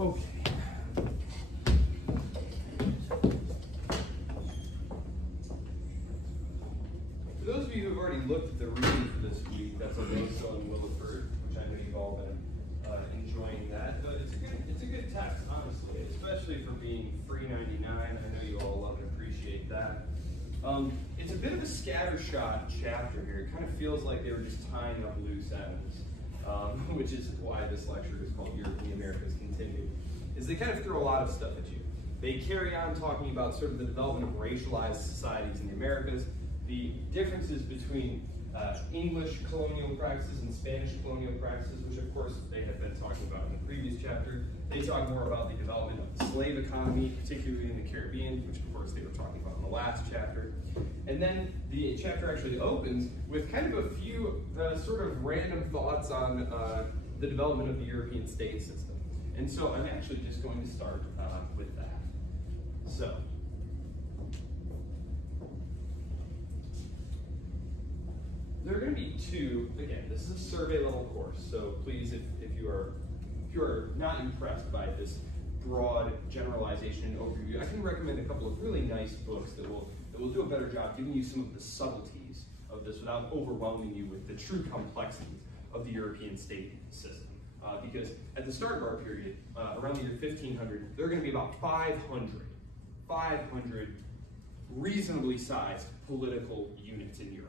Okay. For those of you who have already looked at the reading for this week, that's Solis-Mullen, which I know you've all been enjoying that. But it's a good text, honestly, especially for being free 99. I know you all love and appreciate that. It's a bit of a scattershot chapter here. It kind of feels like they were just tying up loose ends, which is why this lecture is called European Americas Continued. Is they kind of throw a lot of stuff at you. They carry on talking about sort of the development of racialized societies in the Americas, the differences between English colonial practices and Spanish colonial practices, which of course they have been talking about in the previous chapter. They talk more about the development of the slave economy, particularly in the Caribbean, which of course they were talking about in the last chapter. And then the chapter actually opens with kind of a few sort of random thoughts on the development of the European state system. And so I'm actually just going to start with that. So, there are going to be two, again, this is a survey level course, so please, if you are not impressed by this broad generalization and overview, I can recommend a couple of really nice books that will do a better job giving you some of the subtleties of this without overwhelming you with the true complexities of the European state system. Because at the start of our period, around the year 1500, there are going to be about 500 reasonably sized political units in Europe.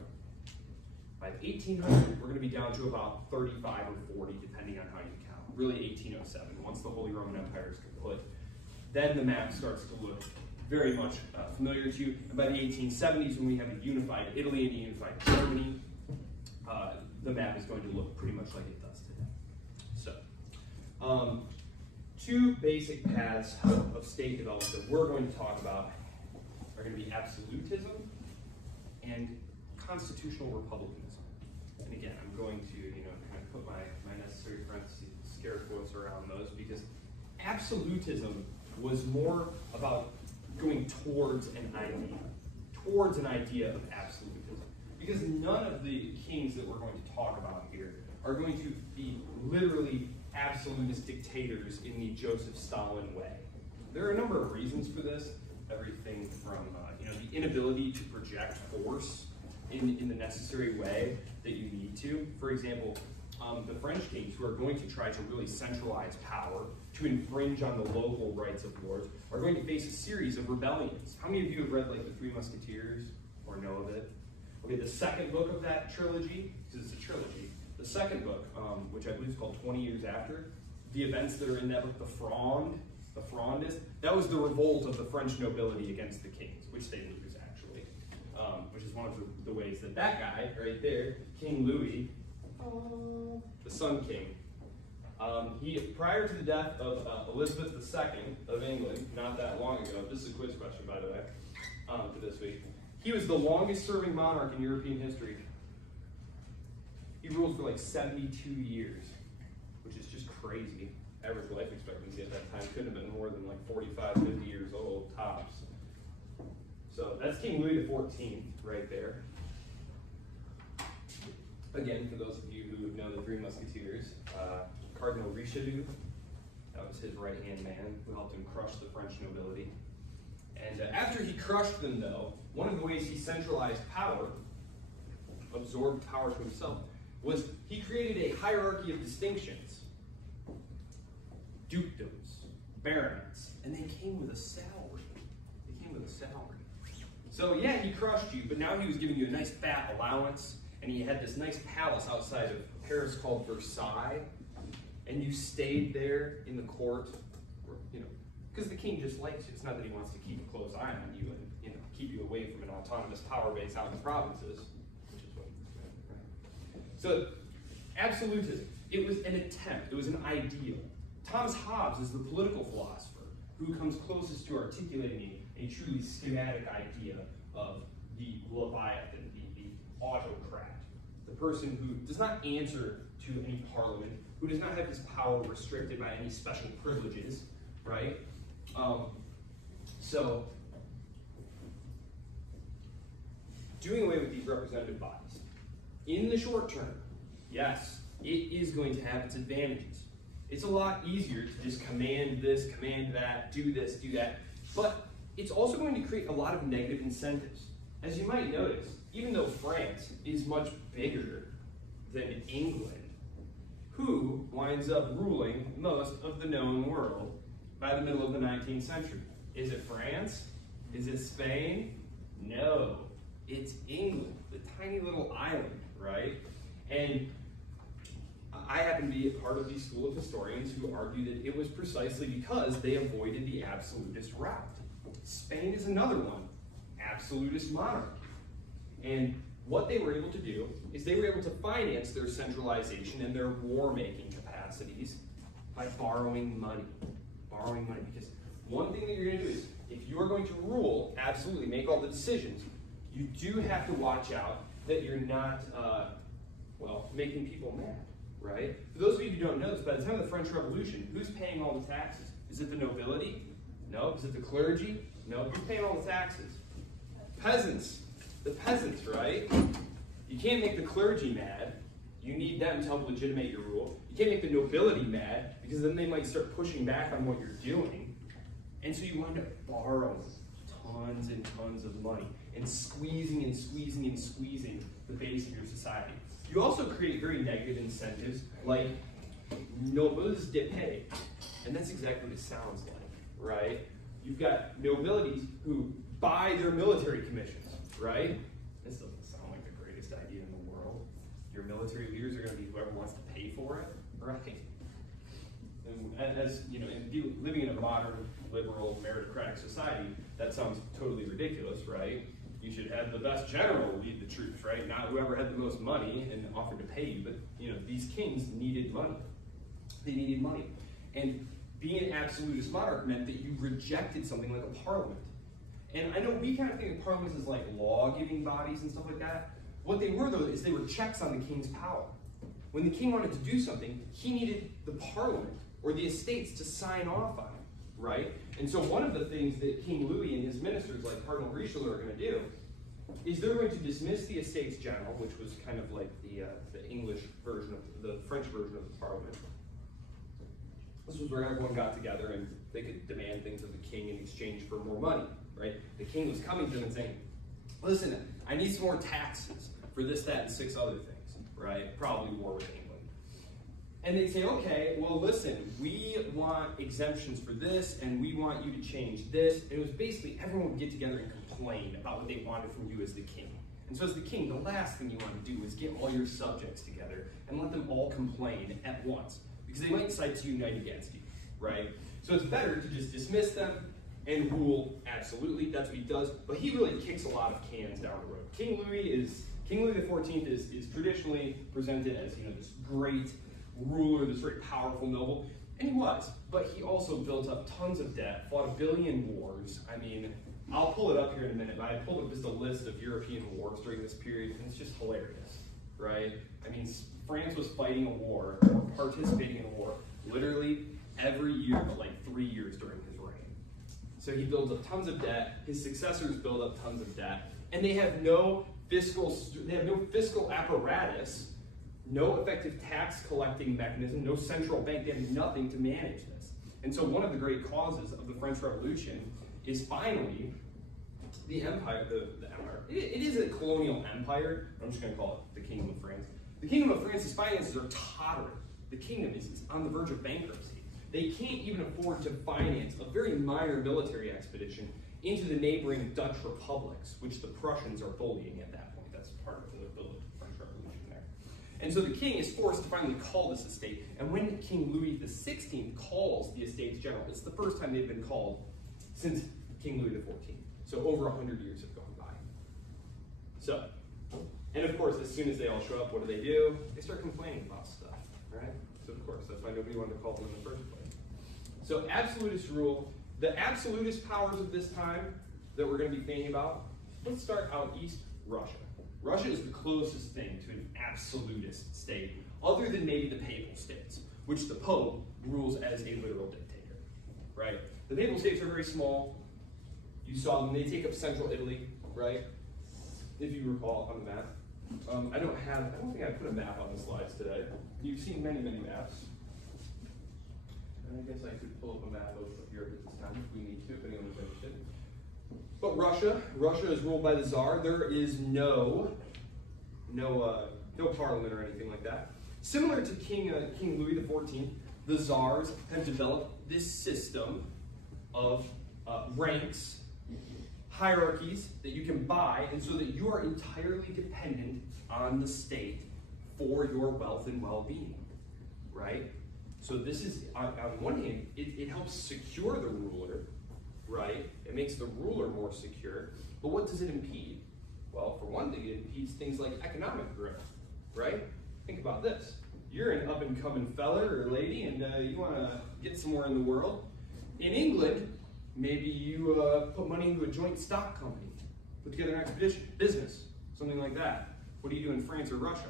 By 1800, we're going to be down to about 35 or 40, depending on how you count. Really 1807, once the Holy Roman Empire is complete. Then the map starts to look very much familiar to you. And by the 1870s, when we have a unified Italy and a unified Germany, the map is going to look pretty much like it does today. So, two basic paths of state development that we're going to talk about are going to be absolutism and constitutional republicanism. And again, I'm going to, kind of put my necessary parentheses, scare quotes around those, because absolutism was more about going towards an idea of absolutism. Because none of the kings that we're going to talk about here are going to be literally absolutist dictators in the Joseph Stalin way. There are a number of reasons for this. Everything from the inability to project force in the necessary way that you need to. For example, the French kings, who are going to try to really centralize power, to infringe on the local rights of lords, are going to face a series of rebellions. How many of you have read like the Three Musketeers or know of it? Okay, the second book of that trilogy, because it's a trilogy, the second book, which I believe is called 20 Years After, the events that are in that book, the Frondists, that was the revolt of the French nobility against the kings, which they lose actually, which is one of the ways that guy right there, King Louis, the Sun King, he, prior to the death of Elizabeth II of England, not that long ago, this is a quiz question by the way, for this week, he was the longest serving monarch in European history. He ruled for like 72 years, which is just crazy. Average life expectancy at that time couldn't have been more than like 45, 50 years old, tops. So that's King Louis XIV right there. Again, for those of you who know the Three Musketeers, Cardinal Richelieu, that was his right-hand man who helped him crush the French nobility. And after he crushed them, though, one of the ways he centralized power, absorbed power to himself, was he created a hierarchy of distinctions. Dukedoms, baronets, and they came with a salary. So yeah, he crushed you, but now he was giving you a nice fat allowance, and he had this nice palace outside of Paris called Versailles, and you stayed there in the court, because the king just likes you. It's not that he wants to keep a close eye on you and keep you away from an autonomous power base out in the provinces, which is what he was doing, right? So absolutism, it was an attempt, it was an ideal. Thomas Hobbes is the political philosopher who comes closest to articulating a truly schematic idea of the Leviathan, the autocrat, the person who does not answer to any parliament, who does not have his power restricted by any special privileges, right? So, doing away with these representative bodies, in the short term, yes, it is going to have its advantages. It's a lot easier to just command this, command that, do this, do that. But it's also going to create a lot of negative incentives. As you might notice, even though France is much bigger than England, who winds up ruling most of the known world by the middle of the 19th century? Is it France? Is it Spain? No, it's England, the tiny little island, right? And I happen to be a part of the school of historians who argue that it was precisely because they avoided the absolutist route. Spain is another one, absolutist monarchy. And what they were able to do is they were able to finance their centralization and their war-making capacities by borrowing money. Borrowing money, because one thing that you're going to do is, if you are going to rule, absolutely make all the decisions, you do have to watch out that you're not, well, making people mad, right? For those of you who don't know this, by the time of the French Revolution, who's paying all the taxes? Is it the nobility? No. Is it the clergy? No. Who's paying all the taxes? Peasants. The peasants, right? You can't make the clergy mad. You need them to help legitimate your rule. You can't make the nobility mad, because then they might start pushing back on what you're doing. And so you wind up borrowing tons and tons of money and squeezing and squeezing and squeezing the base of your society. You also create very negative incentives, like nobles de paix. And that's exactly what it sounds like, right? You've got nobilities who buy their military commissions, right? This doesn't sound like the greatest idea in the world. Your military leaders are going to be whoever wants to pay for it, right? And as you know, living in a modern, liberal, meritocratic society, that sounds totally ridiculous, right? You should have the best general lead the troops, right? Not whoever had the most money and offered to pay you, but you know, these kings needed money. They needed money. And being an absolutist monarch meant that you rejected something like a parliament. And I know we kind of think of parliaments as like law-giving bodies and stuff like that. What they were, though, is they were checks on the king's power. When the king wanted to do something, he needed the parliament or the estates to sign off on it, right? And so one of the things that King Louis and his ministers, like Cardinal Richelieu, are going to do is they're going to dismiss the Estates General, which was kind of like the English version of the French version of the parliament. This was where everyone got together and they could demand things of the king in exchange for more money, right? The king was coming to them and saying, listen, I need some more taxes for this, that, and 6 other things, right? Probably war with England. And they'd say, okay, well, listen, we want exemptions for this, and we want you to change this. And it was basically everyone would get together and complain about what they wanted from you as the king. And so as the king, the last thing you want to do is get all your subjects together and let them all complain at once, because they might decide to unite against you, right? So it's better to just dismiss them and rule absolutely. That's what he does. But he really kicks a lot of cans down the road. King Louis XIV is traditionally presented as, you know, this great ruler, this very powerful noble, and he was. But he also built up tons of debt, fought 1 billion wars. I mean, I'll pull it up here in a minute, but I pulled up just a list of European wars during this period, and it's just hilarious, right? I mean, France was fighting a war, or participating in a war, literally every year but like 3 years during his reign. So he builds up tons of debt, his successors build up tons of debt, and they have no fiscal apparatus, no effective tax collecting mechanism, no central bank. They have nothing to manage this. And so one of the great causes of the French Revolution is finally the empire, the empire. It is a colonial empire. I'm just going to call it the Kingdom of France. The Kingdom of France's finances are tottering. The kingdom is on the verge of bankruptcy. They can't even afford to finance a very minor military expedition into the neighboring Dutch republics, which the Prussians are bullying at that point. That's part of the French Revolution there. And so the king is forced to finally call this estate. And when King Louis XVI calls the Estates General, it's the first time they've been called since King Louis XIV. So over 100 years have gone by. So, and of course, as soon as they all show up, what do? They start complaining about stuff, right? So of course, that's why nobody wanted to call them in the first place. So absolutist rule, the absolutist powers of this time that we're going to be thinking about, let's start out east, Russia. Russia is the closest thing to an absolutist state, other than maybe the Papal States, which the Pope rules as a literal dictator, right? The Papal States are very small. You saw them, they take up central Italy, right? If you recall on the map. I don't think I put a map on the slides today. You've seen many, many maps. could pull up a map of Europe at this time if we need to, if anyone's interested. But Russia is ruled by the Tsar. There is no parliament or anything like that. Similar to King Louis XIV, the Tsars have developed this system of ranks, hierarchies that you can buy, and so that you are entirely dependent on the state for your wealth and well-being, right? So this is, on one hand, it helps secure the ruler, right? It makes the ruler more secure, but what does it impede? Well, for one thing, it impedes things like economic growth, right? Think about this. You're an up-and-coming fella or lady, and you want to get somewhere in the world. In England, maybe you put money into a joint stock company, put together an expedition, business, something like that. What do you do in France or Russia?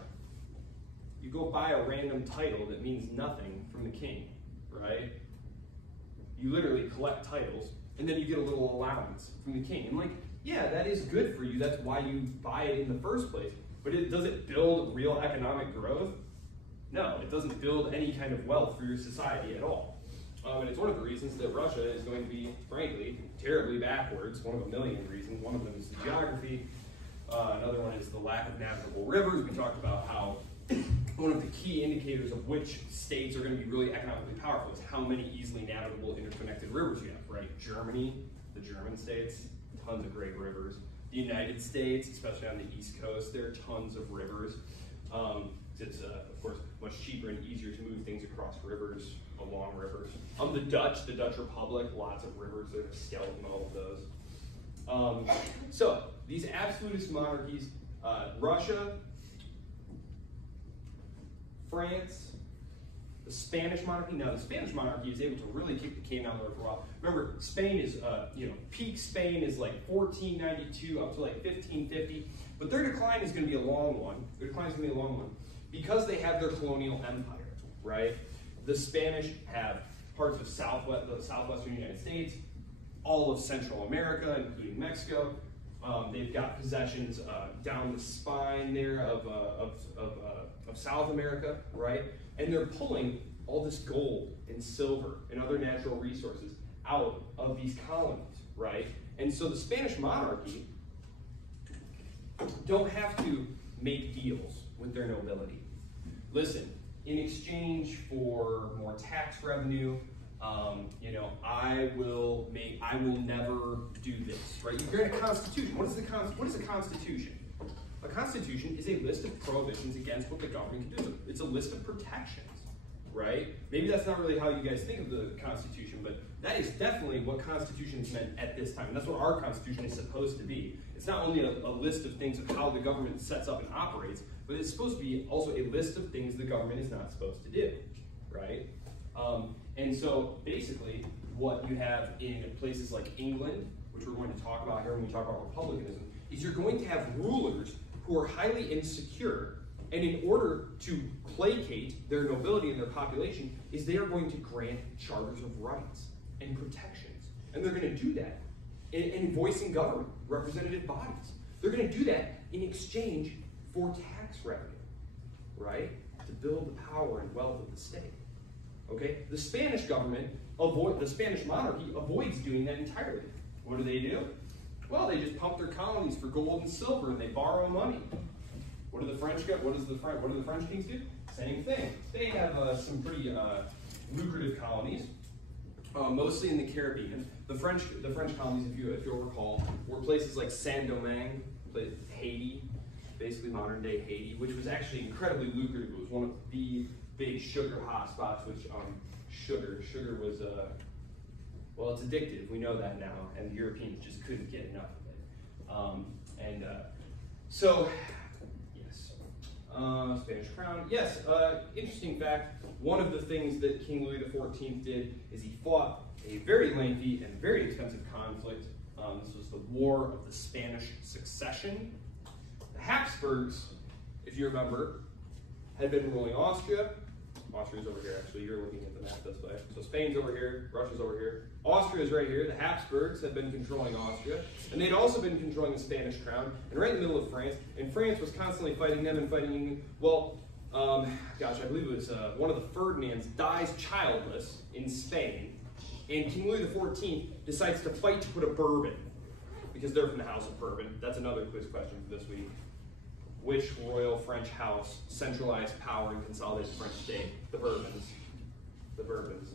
You go buy a random title that means nothing from the king, right? You literally collect titles, and then you get a little allowance from the king. And like, yeah, that is good for you. That's why you buy it in the first place. But does it build real economic growth? No, it doesn't build any kind of wealth for your society at all. And it's one of the reasons that Russia is going to be, frankly, terribly backwards. One of a million reasons. One of them is the geography. Another one is the lack of navigable rivers. We talked about how one of the key indicators of which states are going to be really economically powerful is how many easily navigable interconnected rivers you have, right? Germany, the German states, tons of great rivers. The United States, especially on the East Coast, there are tons of rivers. It's, of course, much cheaper and easier to move things across rivers, along rivers. The Dutch Republic, lots of rivers. There's a skeleton, all of those. So, these absolutist monarchies, Russia, France, the Spanish monarchy. Now, the Spanish monarchy is able to really kick the can down the road for a while. Remember, Spain is, peak Spain is like 1492 up to like 1550, but their decline is going to be a long one. Their decline is going to be a long one because they have their colonial empire, right? The Spanish have parts of the southwestern United States, all of Central America, including Mexico. They've got possessions down the spine there of South America, right? And they're pulling all this gold and silver and other natural resources out of these colonies, right? And so the Spanish monarchy don't have to make deals with their nobility. Listen, in exchange for more tax revenue, I will never do this, right? You create a constitution. What is a constitution? A constitution is a list of prohibitions against what the government can do. It's a list of protections, right? Maybe that's not really how you guys think of the Constitution, but that is definitely what constitutions meant at this time. And that's what our Constitution is supposed to be. It's not only a list of things of how the government sets up and operates, but it's supposed to be also a list of things the government is not supposed to do, right? And so basically what you have in places like England, which we're going to talk about here when we talk about republicanism, is you're going to have rulers who are highly insecure, and in order to placate their nobility and their population, is they are going to grant charters of rights and protections. And they're going to do that in voicing government, representative bodies. They're going to do that in exchange for tax revenue, right? To build the power and wealth of the state. Okay? The Spanish government, the Spanish monarchy avoids doing that entirely. What do? Well, they just pump their colonies for gold and silver, and they borrow money. What do the French kings do? Same thing. They have some pretty lucrative colonies, mostly in the Caribbean. The French colonies, if you'll recall, were places like Saint-Domingue, Haiti, basically modern day Haiti, which was actually incredibly lucrative. It was one of the big sugar hotspots, which sugar was, well, it's addictive. We know that now, and the Europeans just couldn't get enough of it. So, yes, Spanish crown. Yes, interesting fact, one of the things that King Louis XIV did is he fought a very lengthy and very expensive conflict. This was the War of the Spanish Succession. The Habsburgs, if you remember, had been ruling Austria. Austria's over here, actually. You're looking at the map this way. So Spain's over here, Russia's over here. Austria's right here. The Habsburgs had been controlling Austria. And they'd also been controlling the Spanish crown, and right in the middle of France. And France was constantly fighting them and fighting England. Well, I believe it was one of the Ferdinands dies childless in Spain. And King Louis XIV decides to fight to put a Bourbon, because they're from the House of Bourbon. That's another quiz question for this week. Which royal French house centralized power and consolidated the French state? The Bourbons. The Bourbons.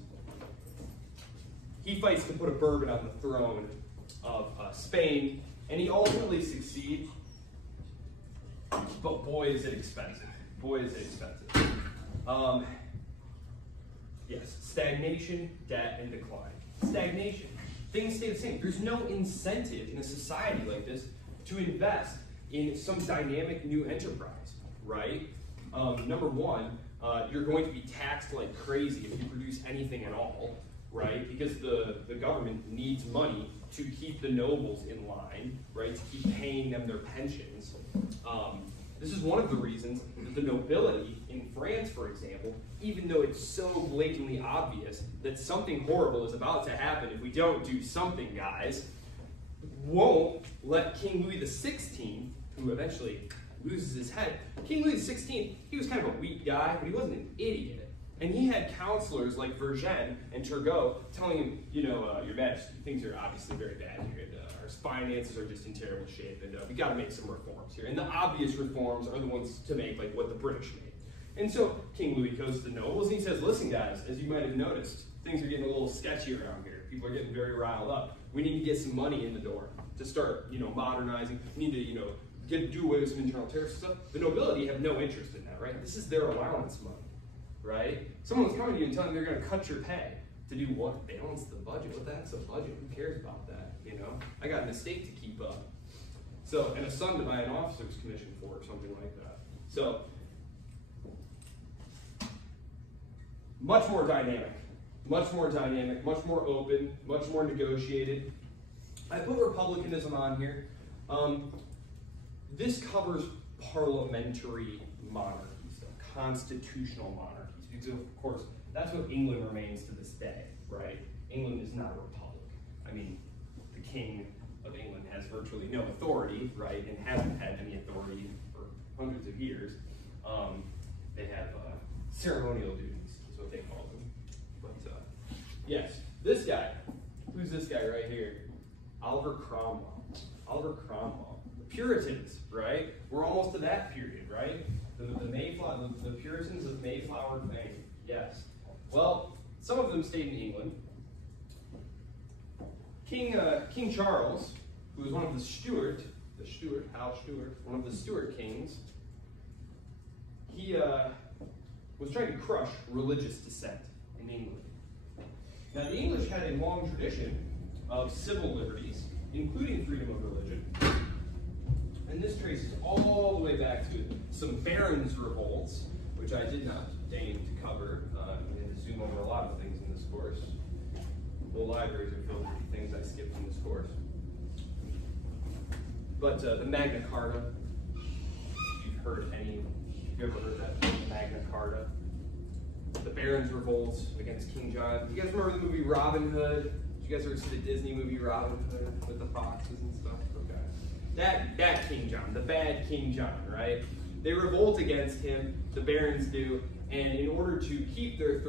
He fights to put a Bourbon on the throne of Spain, and he ultimately succeeds. But boy, is it expensive. Boy, is it expensive. Yes, stagnation, debt, and decline. Stagnation. Things stay the same. There's no incentive in a society like this to invest in some dynamic new enterprise, right? Number one, you're going to be taxed like crazy if you produce anything at all, right? Because the government needs money to keep the nobles in line, right? To keep paying them their pensions. This is one of the reasons that the nobility in France, for example, even though it's so blatantly obvious that something horrible is about to happen if we don't do something, guys, won't let King Louis XVI, who eventually loses his head. King Louis XVI, he was kind of a weak guy, but he wasn't an idiot. And he had counselors like Vergennes and Turgot telling him, you know, Your Majesty, things are obviously very bad here. And, our finances are just in terrible shape, and we got to make some reforms here. And the obvious reforms are the ones to make, like what the British made. And so King Louis goes to the nobles and he says, listen, guys, as you might have noticed, things are getting a little sketchy around here. People are getting very riled up. We need to get some money in the door to start, you know, modernizing. We need to, you know, do away with some internal tariffs and stuff. The nobility have no interest in that, right? This is their allowance money, right? Someone's coming to you and telling you they're going to cut your pay. To do what? Balance the budget. What the heck's a budget? Who cares about that, you know? I got an estate to keep up. So, and a son to buy an officer's commission for, or something like that. So, much more dynamic, much more open, much more negotiated. I put republicanism on here. This covers parliamentary monarchies, constitutional monarchies, because of course, that's what England remains to this day, right? England is not a republic. I mean, the King of England has virtually no authority, right, and hasn't had any authority for hundreds of years. They have ceremonial duties, is what they call them. But yes, this guy, who's this guy right here? Oliver Cromwell. Oliver Cromwell. The Puritans, right? We're almost to that period, right? The Mayflower, the Puritans of Mayflower fame. Yes. Well, some of them stayed in England. King Charles, who was one of Hal Stuart, one of the Stuart kings, he was trying to crush religious dissent in England. Now, the English had a long tradition of civil liberties, including freedom of religion, and this traces all the way back to some barons' revolts, which I did not deign to cover. I'm going to zoom over a lot of things in this course. The libraries are filled with things I skipped in this course. But the Magna Carta, have you ever heard that? The Magna Carta. The Barons' Revolts against King John. You guys remember the movie Robin Hood? Did you guys ever see the Disney movie Robin Hood with the foxes and stuff? Okay. That King John, the bad King John, right? They revolt against him, the barons do, and in order to keep their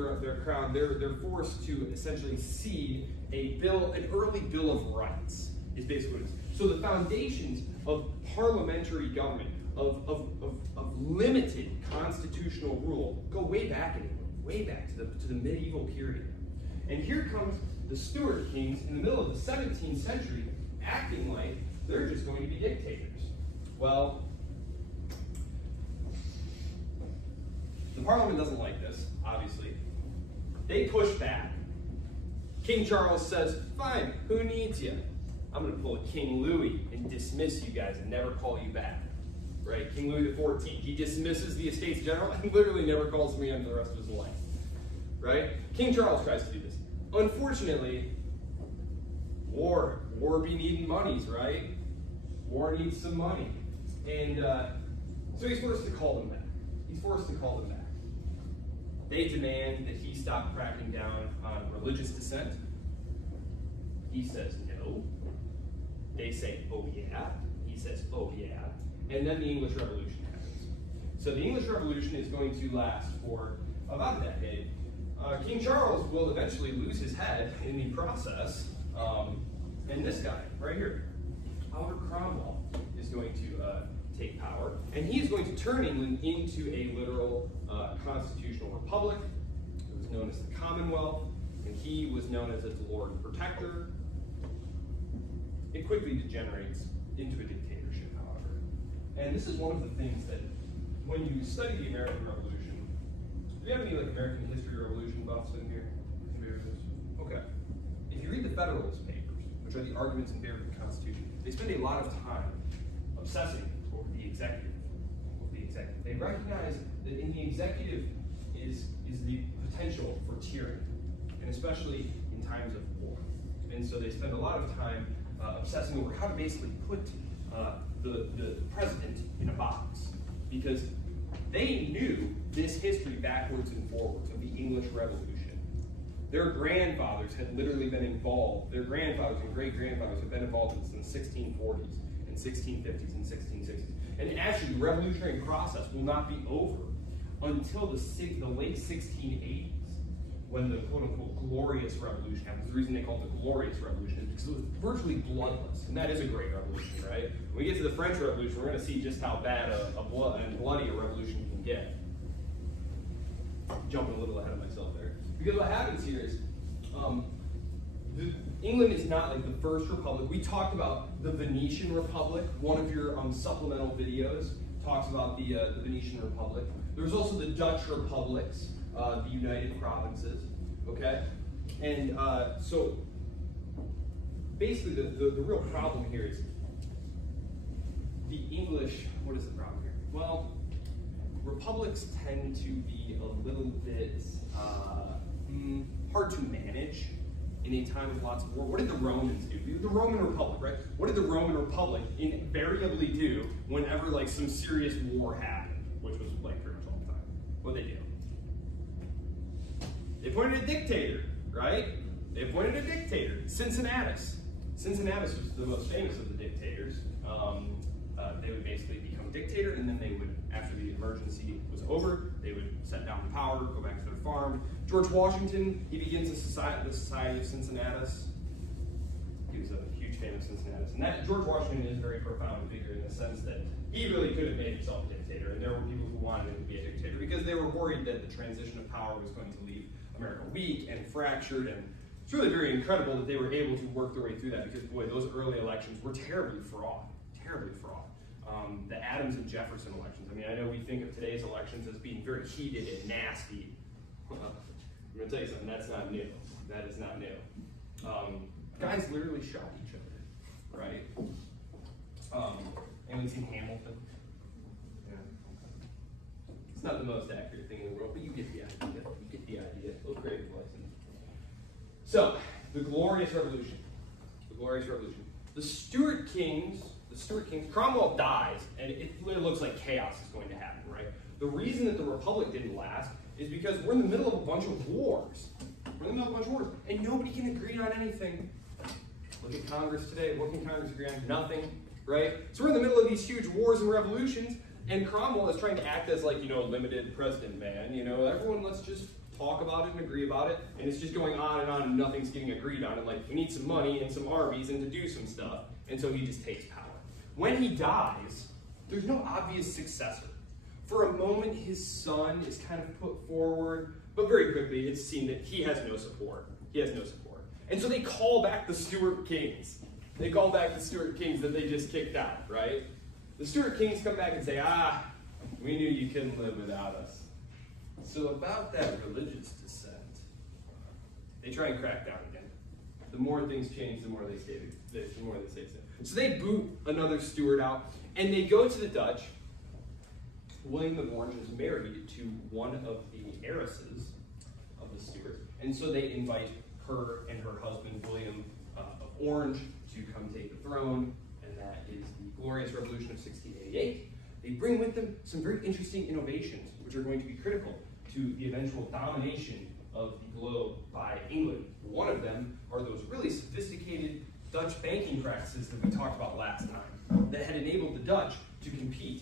crown, they're forced to essentially cede an early Bill of Rights, is basically what it is. So the foundations of parliamentary government, of limited constitutional rule, go way back in England, way back to the medieval period. And here comes the Stuart kings in the middle of the 17th century, acting like they're just going to be dictators. Well, the Parliament doesn't like this, obviously. They push back. King Charles says, fine, who needs you? I'm going to pull a King Louis and dismiss you guys and never call you back. Right? King Louis XIV, he dismisses the Estates General and literally never calls me on for the rest of his life. Right? King Charles tries to do this. Unfortunately, war be needing monies, right? War needs some money. And so he's forced to call them back. They demand that he stop cracking down on religious dissent. He says no. They say, oh yeah. He says, oh yeah. And then the English Revolution happens. So the English Revolution is going to last for about a decade. King Charles will eventually lose his head in the process, and this guy right here, Oliver Cromwell, is going to take power, and he is going to turn England into a literal constitutional republic. It was known as the Commonwealth, and he was known as its Lord Protector. It quickly degenerates into a dictatorship, however. And this is one of the things that, when you study the American Revolution, do you have any American history or revolution buffs in here? Okay. If you read the Federalist Papers, which are the arguments in favor of the Constitution, they spend a lot of time obsessing over the executive. They recognize that in the executive is the potential for tyranny, and especially in times of war. And so they spend a lot of time obsessing over how to basically put the president in a box, because they knew this history backwards and forwards of the English Revolution. Their grandfathers had literally been involved, their grandfathers and great-grandfathers had been involved since the 1640s and 1650s and 1660s. And actually, the revolutionary process will not be over until the late 1680s, when the quote-unquote glorious revolution happens. The reason they call it the glorious revolution is because it was virtually bloodless, and that is a great revolution, right? When we get to the French Revolution, we're going to see just how bad a bloody a revolution can get. Jumping a little ahead of myself there. Because what happens here is, England is not like the first republic. We talked about the Venetian Republic. One of your supplemental videos talks about the Venetian Republic. There's also the Dutch republics, the United Provinces, okay? And so basically the real problem here is the English, what is the problem here? Well, republics tend to be a little bit hard to manage in a time of lots of war. What did the Romans do? The Roman Republic, right? What did the Roman Republic invariably do whenever like some serious war happened, which was like pretty much all the time? What did they do? They appointed a dictator, right? They appointed a dictator, Cincinnatus. Cincinnatus was the most famous of the dictators. They would basically become dictator, and then they would, after the emergency was over, they would set down the power, go back to their farm. George Washington, he begins the Society of Cincinnatus. He was a huge fan of Cincinnatus. And that George Washington is a very profound figure in the sense that he really could have made himself a dictator, and there were people who wanted him to be a dictator because they were worried that the transition of power was going to leave America weak and fractured, and it's really very incredible that they were able to work their way through that, because boy, those early elections were terribly fraught, terribly fraught. The Adams and Jefferson elections. I mean, I know we think of today's elections as being very heated and nasty. I'm going to tell you something, that's not new. That is not new. Guys literally shot each other, right? Anyone seen Hamilton? Yeah. It's not the most accurate thing in the world, but you get the idea. You get the idea. A little creative license. So, the Glorious Revolution. The Glorious Revolution. The Stuart Kings, Cromwell dies, and it looks like chaos is going to happen, right? The reason that the Republic didn't last is because we're in the middle of a bunch of wars. We're in the middle of a bunch of wars, and nobody can agree on anything. Look at Congress today. What can Congress agree on? Nothing, right? So we're in the middle of these huge wars and revolutions, and Cromwell is trying to act as like, limited president man. Everyone, let's just talk about it and agree about it, and it's just going on, and nothing's getting agreed on. And like, we need some money and some armies and to do some stuff, and so he just takes power. When he dies, there's no obvious successor. For a moment, his son is kind of put forward, but very quickly it's seen that he has no support. He has no support. And so they call back the Stuart Kings. They call back the Stuart Kings that they just kicked out, right? The Stuart Kings come back and say, we knew you couldn't live without us. So about that religious dissent, they try and crack down again. The more things change, the more they stay safe. So they boot another Stuart out, and they go to the Dutch. William of Orange is married to one of the heiresses of the Stuarts, and so they invite her and her husband, William of Orange, to come take the throne, and that is the Glorious Revolution of 1688. They bring with them some very interesting innovations, which are going to be critical to the eventual domination of the globe by England. One of them are those really sophisticated Dutch banking practices that we talked about last time, that had enabled the Dutch to compete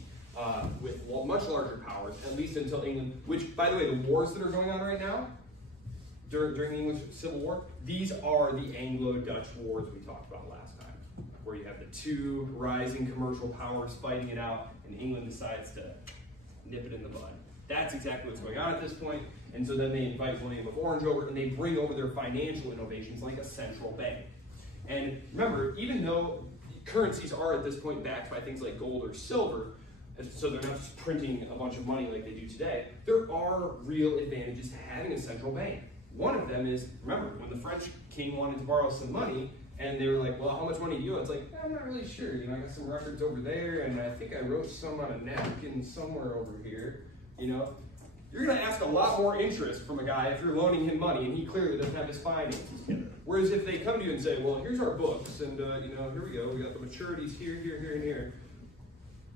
with much larger powers, at least until England, which, by the way, the wars that are going on right now, during the English Civil War, these are the Anglo-Dutch wars we talked about last time, where you have the two rising commercial powers fighting it out, and England decides to nip it in the bud. That's exactly what's going on at this point, and so then they invite William of Orange over, and they bring over their financial innovations like a central bank. And remember, even though currencies are at this point backed by things like gold or silver, so they're not just printing a bunch of money like they do today, there are real advantages to having a central bank. One of them is, remember, when the French king wanted to borrow some money, and they were like, well, how much money do you owe? It's like, I'm not really sure. You know, I got some records over there, and I think I wrote some on a napkin somewhere over here. You know, you're going to ask a lot more interest from a guy if you're loaning him money, and he clearly doesn't have his finances together. Whereas if they come to you and say, well, here's our books, and you know, here we go. We got the maturities here, here, here, and here.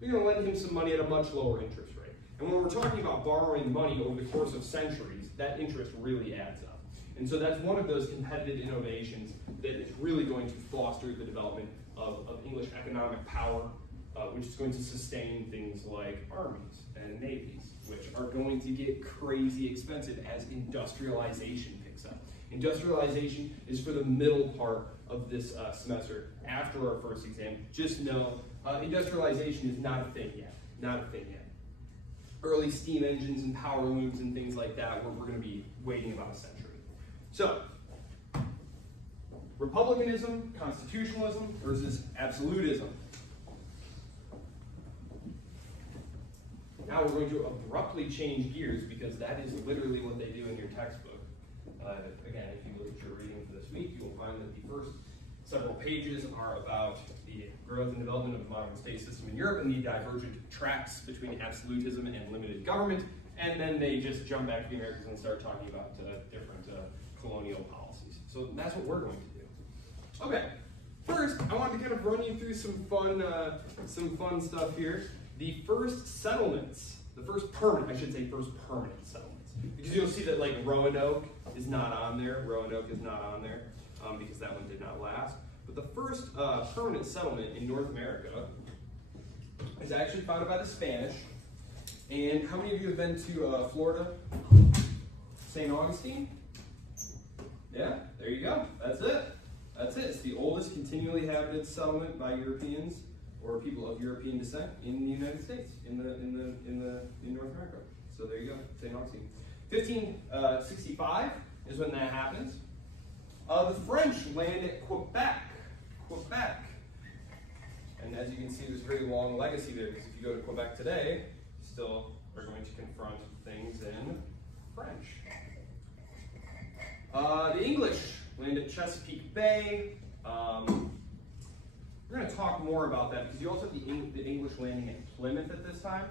You're going to lend him some money at a much lower interest rate. And when we're talking about borrowing money over the course of centuries, that interest really adds up. And so that's one of those competitive innovations that is really going to foster the development of English economic power, which is going to sustain things like armies and navies, which are going to get crazy expensive as industrialization picks up. Industrialization is for the middle part of this semester after our first exam. Just know industrialization is not a thing yet, not a thing yet. Early steam engines and power looms and things like that, we're going to be waiting about a century. So, republicanism, constitutionalism versus absolutism. Now we're going to abruptly change gears because that is literally what they do in your textbook. Again, if you look at your reading for this week, you will find that the first several pages are about the growth and development of the modern state system in Europe and the divergent tracks between absolutism and limited government, and then they just jump back to the Americas and start talking about different colonial policies. So that's what we're going to do. Okay, first I wanted to kind of run you through some fun stuff here. The first settlements, the first permanent settlements, because you'll see that like Roanoke is not on there. Roanoke is not on there because that one did not last. But the first permanent settlement in North America is actually founded by the Spanish. And how many of you have been to Florida? St. Augustine? Yeah, there you go. That's it. That's it. It's the oldest continually habited settlement by Europeans or people of European descent in the United States, in North America. So there you go, St. Augustine. 1565 is when that happens. The French land at Quebec. And as you can see, there's a very long legacy there, because if you go to Quebec today, you still are going to confront things in French. The English land at Chesapeake Bay. We're going to talk more about that, because you also have the English landing at Plymouth at this time.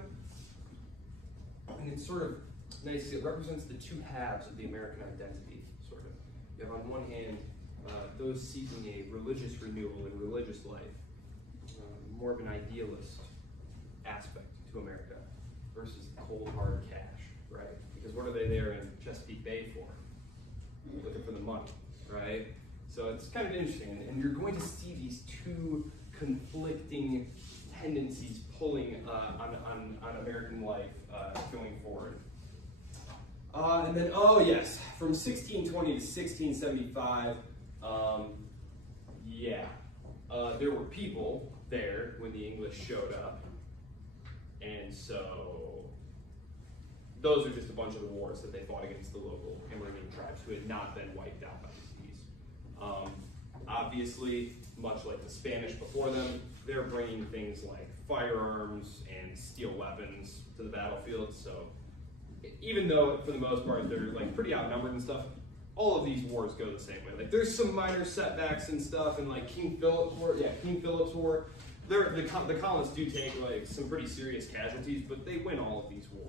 And it's sort of nice. It represents the two halves of the American identity, sort of. You have on one hand those seeking a religious renewal in religious life, more of an idealist aspect to America, versus the cold hard cash, right? Because what are they there in Chesapeake Bay for? Looking for the money, right? So it's kind of interesting, and you're going to see these two conflicting tendencies pulling on American life going forward. And then, oh yes, from 1620 to 1675, there were people there when the English showed up, and so those are just a bunch of the wars that they fought against the local immigrant tribes who had not been wiped out by disease. Obviously, much like the Spanish before them, they're bringing things like firearms and steel weapons to the battlefield. So even though for the most part they're like pretty outnumbered and stuff, all of these wars go the same way. Like there's some minor setbacks and stuff, and like King Philip's War, the colonists do take like some pretty serious casualties, but they win all of these wars.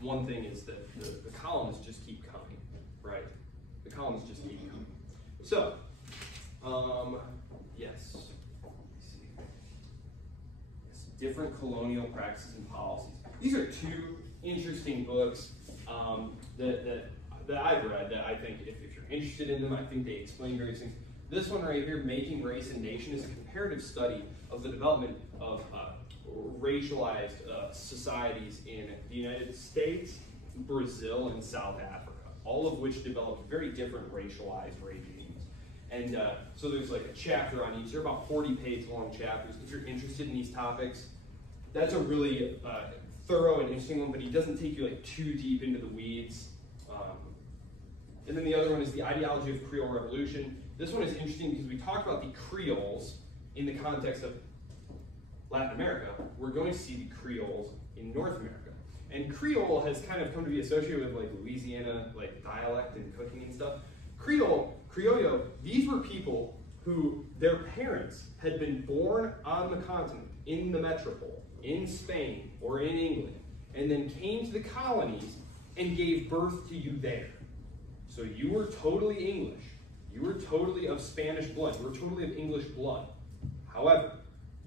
One thing is that the colonists just keep coming, right? The colonists just keep coming. So, yes. Different colonial practices and policies. These are two interesting books that I've read that I think if you're interested in them, I think they explain various things. This one right here, Making Race and Nation, is a comparative study of the development of racialized societies in the United States Brazil, and South Africa, all of which developed very different racialized regimes. And so there's like a chapter on each. They're about 40-page long chapters. If you're interested in these topics, that's a really thorough and interesting one, but he doesn't take you like too deep into the weeds. And then the other one is the ideology of Creole Revolution. This one is interesting because we talked about the Creoles in the context of Latin America. We're going to see the Creoles in North America. And Creole has kind of come to be associated with like Louisiana, like dialect and cooking and stuff. Criollo, these were people who their parents had been born on the continent, in the metropole, in Spain or in England, and then came to the colonies and gave birth to you there. So you were totally English. You were totally of Spanish blood. You were totally of English blood. However,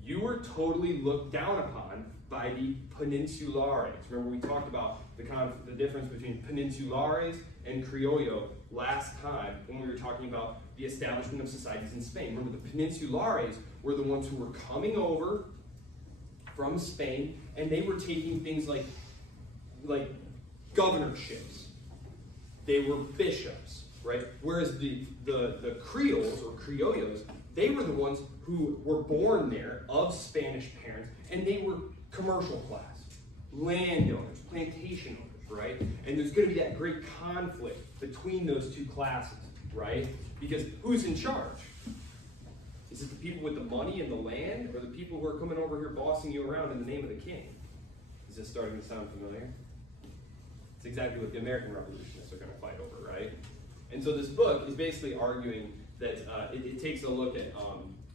you were totally looked down upon by the peninsulares. Remember, we talked about the difference between peninsulares and criollo last time when we were talking about the establishment of societies in Spain. Remember, the peninsulares were the ones who were coming over from Spain, and they were taking things like governorships. They were bishops, right? Whereas the Creoles or Criollos, they were the ones who were born there of Spanish parents, and they were commercial class, landowners, plantation owners, right? And there's going to be that great conflict between those two classes, right? Because who's in charge? Is it the people with the money and the land, or the people who are coming over here bossing you around in the name of the king? Is this starting to sound familiar? It's exactly what the American revolutionists are going to fight over, right? And so this book is basically arguing that it takes a look at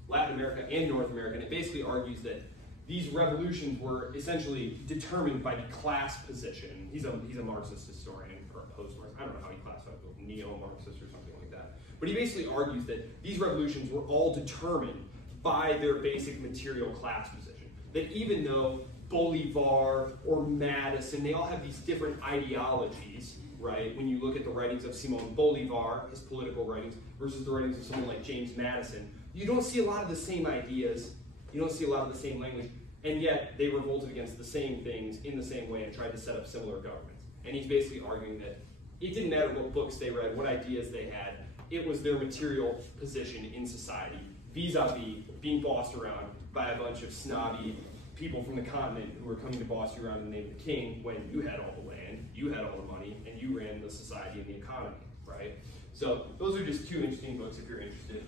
Latin America and North America, and it basically argues that these revolutions were essentially determined by the class position. He's a Marxist historian, or a post-Marxist. I don't know how he classifies it, neo-Marxist or something like that. But he basically argues that these revolutions were all determined by their basic material class position. That even though Bolivar or Madison, they all have these different ideologies, right? When you look at the writings of Simón Bolivar, his political writings, versus the writings of someone like James Madison, you don't see a lot of the same ideas, you don't see a lot of the same language, and yet they revolted against the same things in the same way and tried to set up similar governments. And he's basically arguing that it didn't matter what books they read, what ideas they had, it was their material position in society, vis-a-vis being bossed around by a bunch of snobby people from the continent who were coming to boss you around in the name of the king when you had all the land, you had all the money, and you ran the society and the economy, right? So those are just two interesting books if you're interested.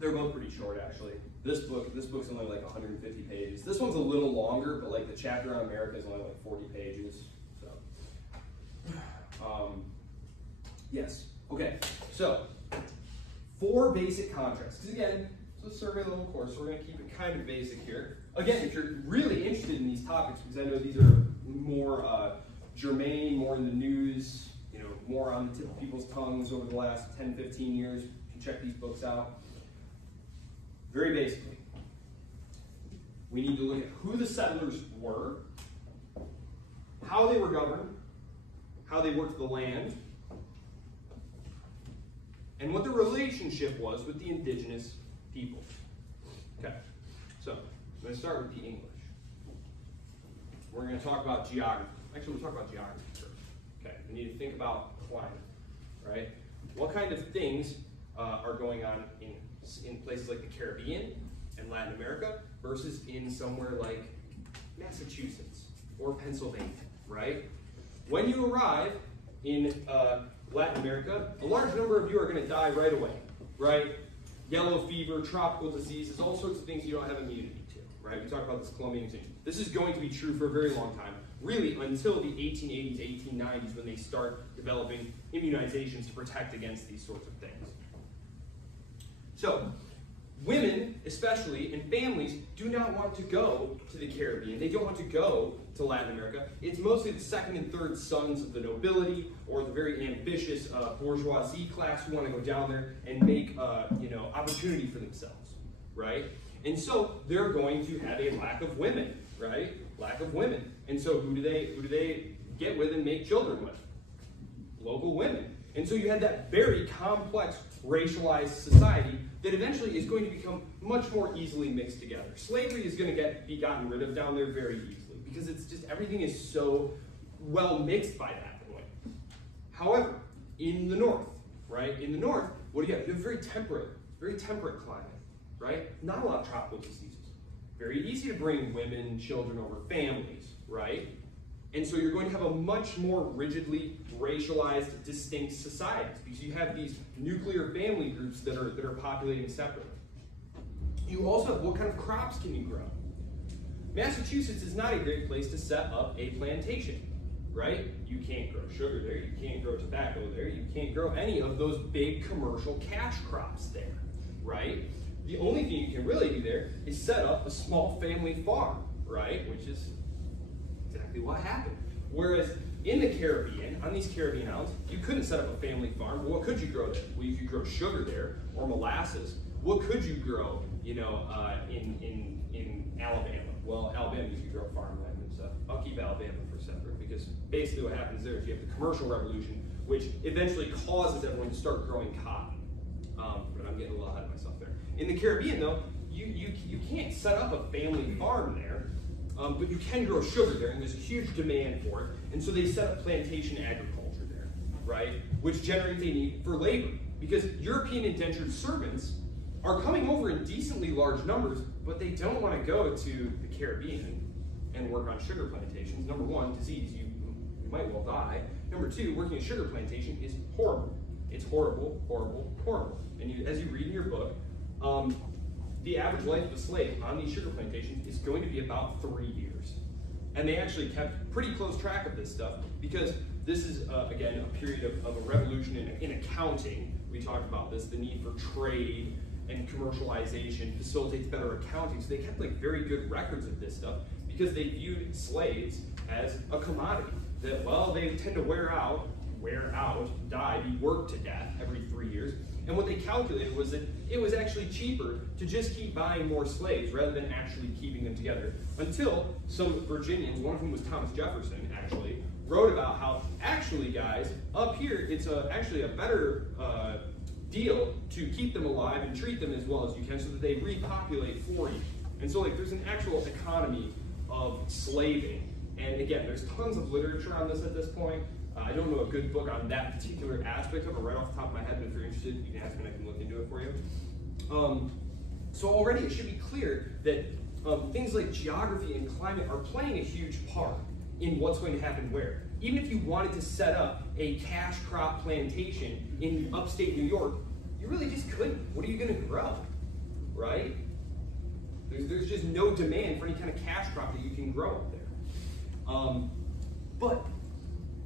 They're both pretty short, actually. This book's only like 150 pages. This one's a little longer, but like the chapter on America is only like 40 pages. So, yes. Okay. So, 4 basic contracts. Because again, it's a survey level course, so we're going to keep it kind of basic here. Again, if you're really interested in these topics, because I know these are more germane, more in the news, you know, more on the tip of people's tongues over the last 10, 15 years, you can check these books out. Very basically, we need to look at who the settlers were, how they were governed, how they worked the land, and what the relationship was with the indigenous people. Okay, so I'm going to start with the English. We're going to talk about geography. Actually, we'll talk about geography first. Okay, we need to think about climate, right? What kind of things are going on in places like the Caribbean and Latin America versus in somewhere like Massachusetts or Pennsylvania, right? When you arrive in Latin America, a large number of you are going to die right away, right? Yellow fever, tropical diseases, all sorts of things you don't have immunity to, right? We talk about this Columbian mutation. This is going to be true for a very long time, really until the 1880s, 1890s, when they start developing immunizations to protect against these sorts of things. So, women, especially, and families do not want to go to the Caribbean. They don't want to go to Latin America. It's mostly the second and third sons of the nobility or the very ambitious bourgeoisie class who want to go down there and make opportunity for themselves, right? And so they're going to have a lack of women, right? Lack of women. And so who do they get with and make children with? Local women. And so you had that very complex racialized society that eventually is going to become much more easily mixed together. Slavery is going to be gotten rid of down there very easily because it's just everything is so well mixed by that point. However, in the north, right? In the north, what do you have? You have very temperate climate, right? Not a lot of tropical diseases. Very easy to bring women, children over, families, right? And so you're going to have a much more rigidly racialized, distinct societies because you have these nuclear family groups that are populating separately. You also have what kind of crops can you grow? Massachusetts is not a great place to set up a plantation, right? You can't grow sugar there, you can't grow tobacco there, you can't grow any of those big commercial cash crops there, right? The only thing you can really do there is set up a small family farm, right? Which is exactly what happened. Whereas in the Caribbean, on these Caribbean islands, you couldn't set up a family farm. Well, what could you grow there? Well, you could grow sugar there or molasses. What could you grow, in Alabama? Well, Alabama, you could grow farmland and stuff. I'll keep Alabama for separate because basically what happens there is you have the commercial revolution, which eventually causes everyone to start growing cotton. But I'm getting a little ahead of myself there. In the Caribbean, though, you can't set up a family farm there, but you can grow sugar there, and there's a huge demand for it. And so they set up plantation agriculture there, right? Which generates a need for labor because European indentured servants are coming over in decently large numbers, but they don't want to go to the Caribbean and work on sugar plantations. Number one, disease, you might well die. Number two, working a sugar plantation is horrible. It's horrible, horrible, horrible. And as you read in your book, the average life of a slave on these sugar plantations is going to be about 3 years. And they actually kept pretty close track of this stuff because this is, again, a period of a revolution in accounting. We talked about this, the need for trade and commercialization facilitates better accounting. So they kept like very good records of this stuff because they viewed slaves as a commodity that, well, they tend to wear out, die, be worked to death every 3 years. And what they calculated was that it was actually cheaper to just keep buying more slaves rather than actually keeping them together. Until some Virginians, one of whom was Thomas Jefferson, actually, wrote about how, actually, guys, up here, it's actually a better deal to keep them alive and treat them as well as you can so that they repopulate for you. And so like there's an actual economy of slaving. And again, there's tons of literature on this at this point. I don't know a good book on that particular aspect of it right off the top of my head, but if you're interested, you can ask me and I can look into it for you. So already it should be clear that things like geography and climate are playing a huge part in what's going to happen where. Even if you wanted to set up a cash crop plantation in upstate New York, you really just couldn't. What are you going to grow, right? There's just no demand for any kind of cash crop that you can grow up there. But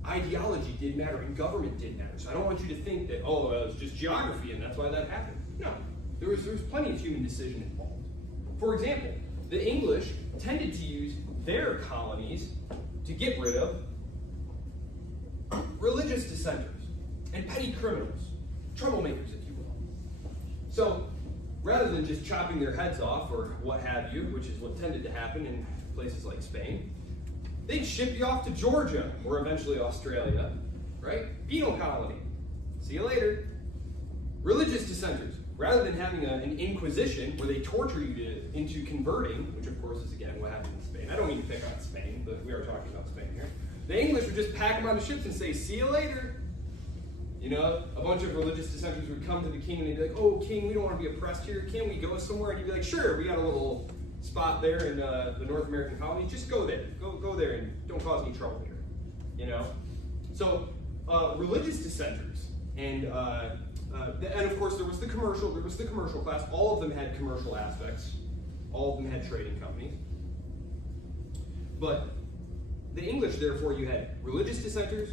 ideology did matter and government did matter. So I don't want you to think that, oh, it's just geography and that's why that happened. No, there was plenty of human decision involved. For example, the English tended to use their colonies to get rid of religious dissenters and petty criminals, troublemakers, if you will. So rather than just chopping their heads off or what have you, which is what tended to happen in places like Spain, they'd ship you off to Georgia or eventually Australia, right? Penal colony. See you later. Religious dissenters. Rather than having an inquisition where they torture you into converting, which of course is again what happened in Spain. I don't mean to pick on Spain, but we are talking about Spain here. The English would just pack them on the ships and say, see you later. You know, a bunch of religious dissenters would come to the king and they'd be like, oh, king, we don't want to be oppressed here. Can we go somewhere? And he'd be like, sure, we got a little spot there in the North American colonies. Just go there. Go there and don't cause any trouble here. You know? So, religious dissenters and of course there was the commercial class. All of them had commercial aspects. All of them had trading companies. But the English, therefore, you had religious dissenters,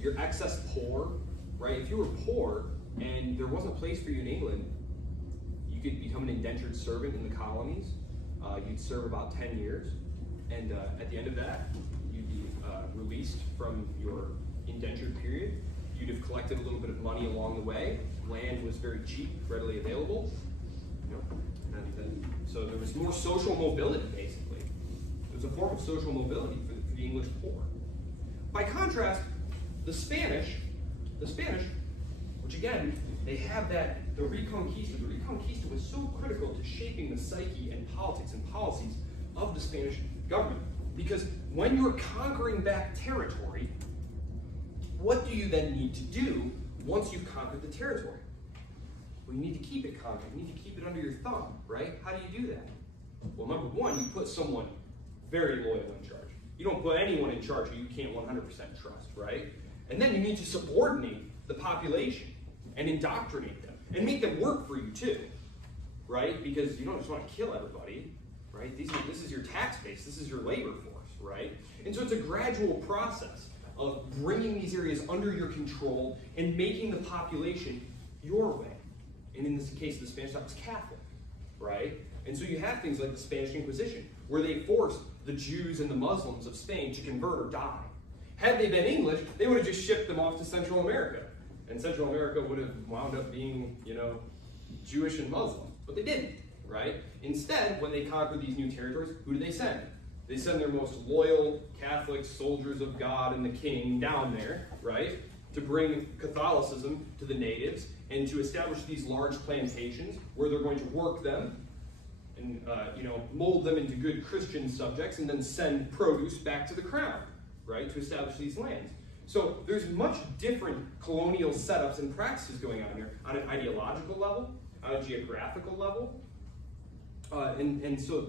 your excess poor, right? If you were poor and there wasn't a place for you in England, you could become an indentured servant in the colonies. You'd serve about 10 years. And at the end of that, you'd be released from your indentured period. You'd have collected a little bit of money along the way. Land was very cheap, readily available. You know, so there was more social mobility, basically. It was a form of social mobility for the English poor. By contrast, the Spanish, which again, they have that, the Reconquista was so critical to shaping the psyche and politics and policies of the Spanish government. Because when you're conquering back territory, what do you then need to do once you've conquered the territory? Well, you need to keep it conquered. You need to keep it under your thumb, right? How do you do that? Well, number one, you put someone very loyal in charge. You don't put anyone in charge who you can't 100% trust, right? And then you need to subordinate the population and indoctrinate them and make them work for you too, right? Because you don't just want to kill everybody, right? This is your tax base. This is your labor force, right? And so it's a gradual process of bringing these areas under your control and making the population your way. And in this case, the Spanish, that was Catholic, right? And so you have things like the Spanish Inquisition, where they forced the Jews and the Muslims of Spain to convert or die. Had they been English, they would have just shipped them off to Central America. And Central America would have wound up being, Jewish and Muslim. But they didn't, right? Instead, when they conquered these new territories, who did they send? They send their most loyal Catholic soldiers of God and the king down there, right? To bring Catholicism to the natives and to establish these large plantations where they're going to work them and mold them into good Christian subjects and then send produce back to the crown, right, to establish these lands. So there's much different colonial setups and practices going on here on an ideological level, on a geographical level, so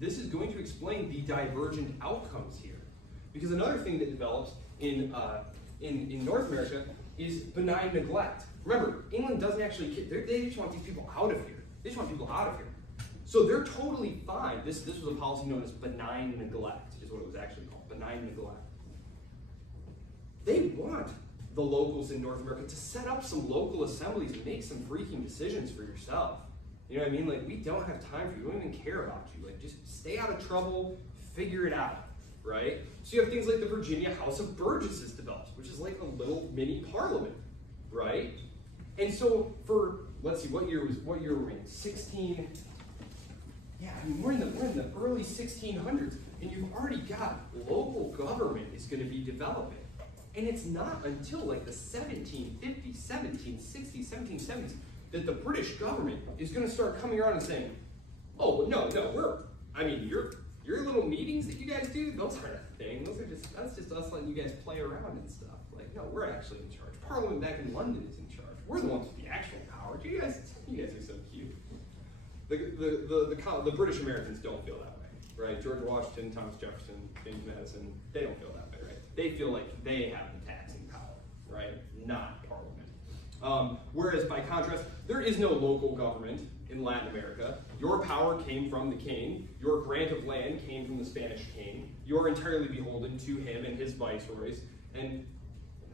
this is going to explain the divergent outcomes here. Because another thing that develops in North America is benign neglect. Remember, England doesn't actually, they just want these people out of here. They just want people out of here. So they're totally fine. This was a policy known as benign neglect, is what it was actually called, benign neglect. They want the locals in North America to set up some local assemblies and make some freaking decisions for yourself. You know what I mean? Like, we don't have time for you. We don't even care about you. Like, just stay out of trouble, figure it out, right? So you have things like the Virginia House of Burgesses develops, which is like a little mini parliament, right? And so for, let's see, what year were we in? 16, yeah, I mean, we're in the early 1600s, and you've already got local government is going to be developing. And it's not until like the 1750s, 1760s, 1770s that the British government is going to start coming around and saying, oh, no, your little meetings that you guys do, those aren't a thing. That's just us letting you guys play around and stuff. Like, no, we're actually in charge. Parliament back in London is in charge. We're the ones with the actual power. You guys are so cute. The British Americans don't feel that way, right? George Washington, Thomas Jefferson, James Madison, they don't feel that way, right? They feel like they have the taxing power, right? Not Parliament. Whereas by contrast, there is no local government in Latin America. Your power came from the king. Your grant of land came from the Spanish king. You're entirely beholden to him and his viceroys. And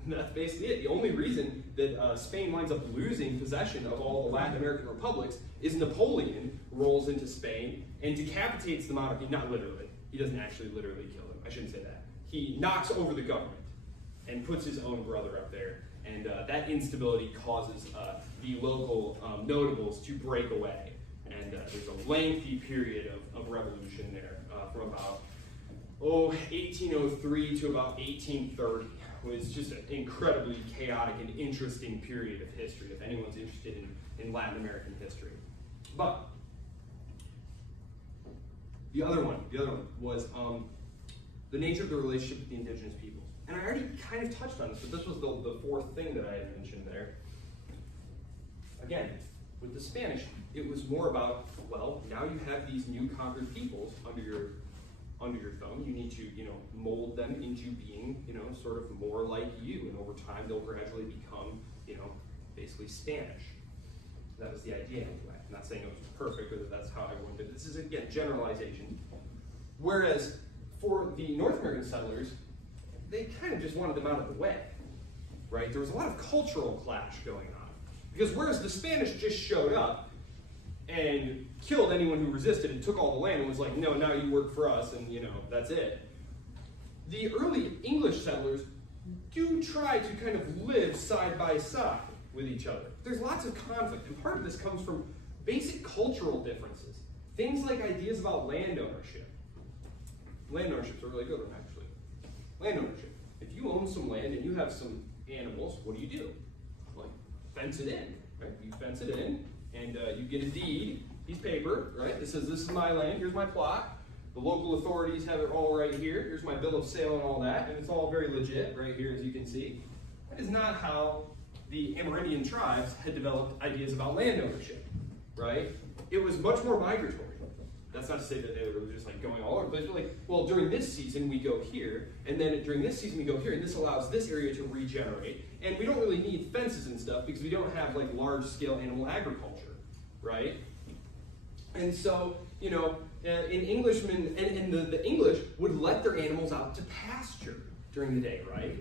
that's basically it. The only reason that Spain winds up losing possession of all the Latin American republics is Napoleon rolls into Spain and decapitates the monarchy, not literally. He doesn't actually literally kill him. I shouldn't say that. He knocks over the government and puts his own brother up there. And that instability causes the local notables to break away. And there's a lengthy period of revolution there from about 1803 to about 1830. It was just an incredibly chaotic and interesting period of history, if anyone's interested in Latin American history. But the other one was the nature of the relationship with the indigenous peoples. And I already kind of touched on this, but this was the fourth thing that I had mentioned there. Again, with the Spanish, it was more about, well, now you have these new conquered peoples under your thumb. You need to, mold them into being, sort of more like you. And over time, they'll gradually become, basically Spanish. That was the idea anyway. I'm not saying it was perfect or that that's how everyone did it. This is, again, generalization. Whereas for the North American settlers, they kind of just wanted them out of the way, right? There was a lot of cultural clash going on. Because whereas the Spanish just showed up and killed anyone who resisted and took all the land and was like, no, now you work for us and, that's it. The early English settlers do try to kind of live side by side with each other. There's lots of conflict, and part of this comes from basic cultural differences. Things like ideas about land ownership. Land ownership's a really good one, actually. Land ownership. If you own some land and you have some animals, what do? Like, fence it in, right? You fence it in, and you get a deed, piece of paper, right? That says, this is my land, here's my plot. The local authorities have it all right here. Here's my bill of sale and all that, and it's all very legit right here, as you can see. That is not how the Amerindian tribes had developed ideas about land ownership, right? It was much more migratory. That's not to say that they were just like going all over the place, but like, well, during this season we go here, and then during this season we go here, and this allows this area to regenerate. And we don't really need fences and stuff because we don't have like large-scale animal agriculture, right? And so, you know, in Englishmen, and the English would let their animals out to pasture during the day, right?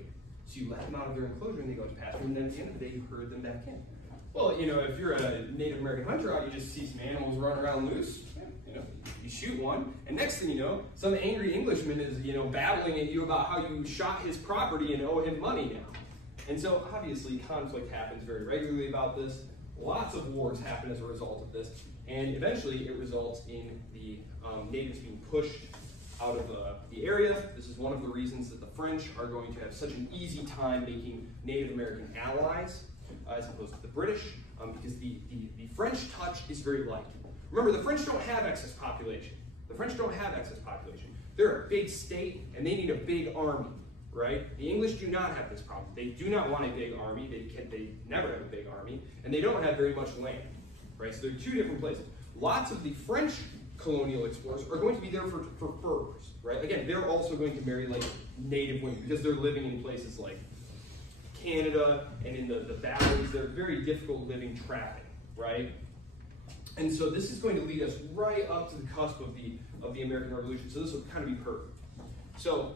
So you let them out of their enclosure and they go to pasture, and then at the end of the day you herd them back in. Well, you know, if you're a Native American hunter out, you just see some animals running around loose, you know, you shoot one, and next thing you know, some angry Englishman is, you know, babbling at you about how you shot his property and owe him money now. And so obviously conflict happens very regularly about this. Lots of wars happen as a result of this, and eventually it results in the natives being pushed out of the area. This is one of the reasons that the French are going to have such an easy time making Native American allies as opposed to the British, because the French touch is very light. Remember, the French don't have excess population. The French don't have excess population. They're a big state, and they need a big army, right? The English do not have this problem. They do not want a big army. They never have a big army, and they don't have very much land, right? So they're two different places. Lots of the French colonial explorers are going to be there for furs, right? Again, they're also going to marry like native women because they're living in places like Canada and in the valleys. They're very difficult living traffic, right? And so this is going to lead us right up to the cusp of the American Revolution. So this will kind of be perfect. So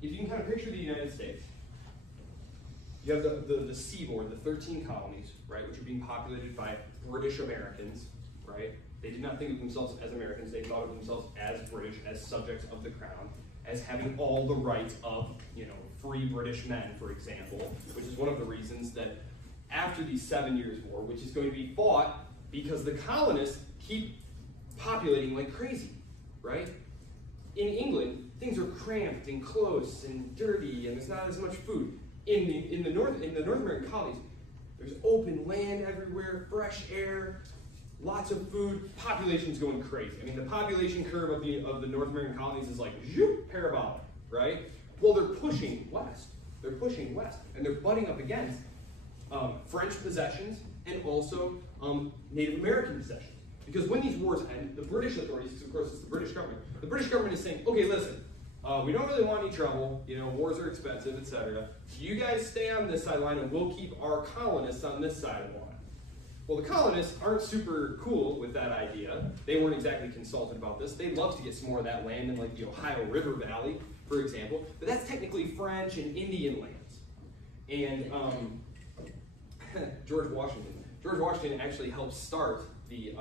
if you can kind of picture the United States, you have the seaboard, the 13 colonies, right, which are being populated by British Americans, right? They did not think of themselves as Americans. They thought of themselves as British, as subjects of the crown, as having all the rights of, you know, free British men, for example, which is one of the reasons that after the 7 Years' War, which is going to be fought because the colonists keep populating like crazy, right? In England, things are cramped and close and dirty, and there's not as much food. In the North American colonies, there's open land everywhere, fresh air, lots of food, population's going crazy. I mean, the population curve of the North American colonies is like, zoop, parabolic, right? Well, they're pushing west. They're pushing west, and they're butting up against French possessions and also Native American possessions. Because when these wars end, the British authorities, of course it's the British government is saying, okay, listen, we don't really want any trouble, you know, wars are expensive, etc. You guys stay on this sideline and we'll keep our colonists on this side of the line. Well, the colonists aren't super cool with that idea. They weren't exactly consulted about this. They'd love to get some more of that land in like the Ohio River Valley, for example, but that's technically French and Indian lands. And George Washington actually helped start the